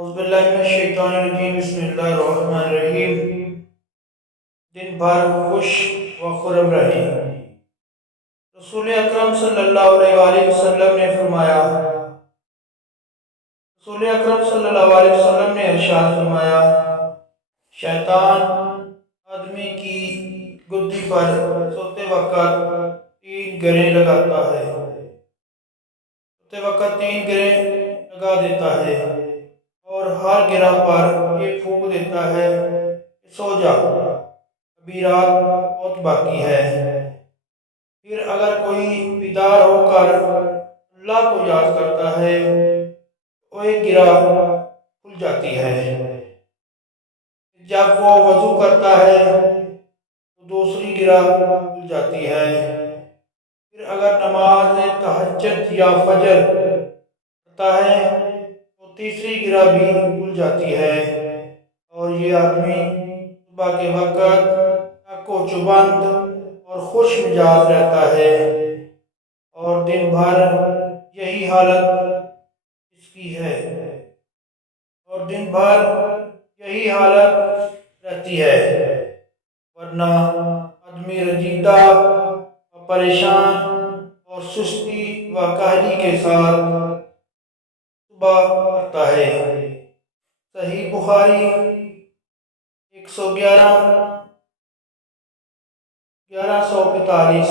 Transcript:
اعوذ باللہ من الشیطان الرجیم بسم اللہ الرحمن الرحیم۔ دن بھر خوش و خرم رہیں۔ رسول اکرم صلی اللہ علیہ وآلہ وسلم نے فرمایا رسول اکرم صلی اللہ علیہ وسلم نے ارشاد فرمایا، شیطان آدمی کی گدی پر سوتے وقت 3 گریں لگاتا ہے، سوتے وقت 3 گریں لگا دیتا ہے اور ہر گرہ پر یہ پھونک دیتا ہے کہ سو جا، ابھی رات بہت باقی ہے۔ پھر اگر کوئی بیدار ہو کر اللہ کو یاد کرتا ہے تو ایک گرہ کھل جاتی ہے۔ جب وہ وضو کرتا ہے تو دوسری گرہ کھل جاتی ہے۔ پھر اگر نماز تہجد یا فجر پڑھتا ہے تو تیسری گرہ بھی کھل جاتی ہے، اور یہ آدمی صبح کے وقت چاق و چوبند اور خوش مزاج رہتا ہے، اور دن بھر یہی حالت اس کی ہے اور دن بھر یہی حالت رہتی ہے، ورنہ آدمی رنجیدہ و پریشان اور سستی و کاہلی کے ساتھ صبح کرتا ہے۔ صحیح بخاری 1145۔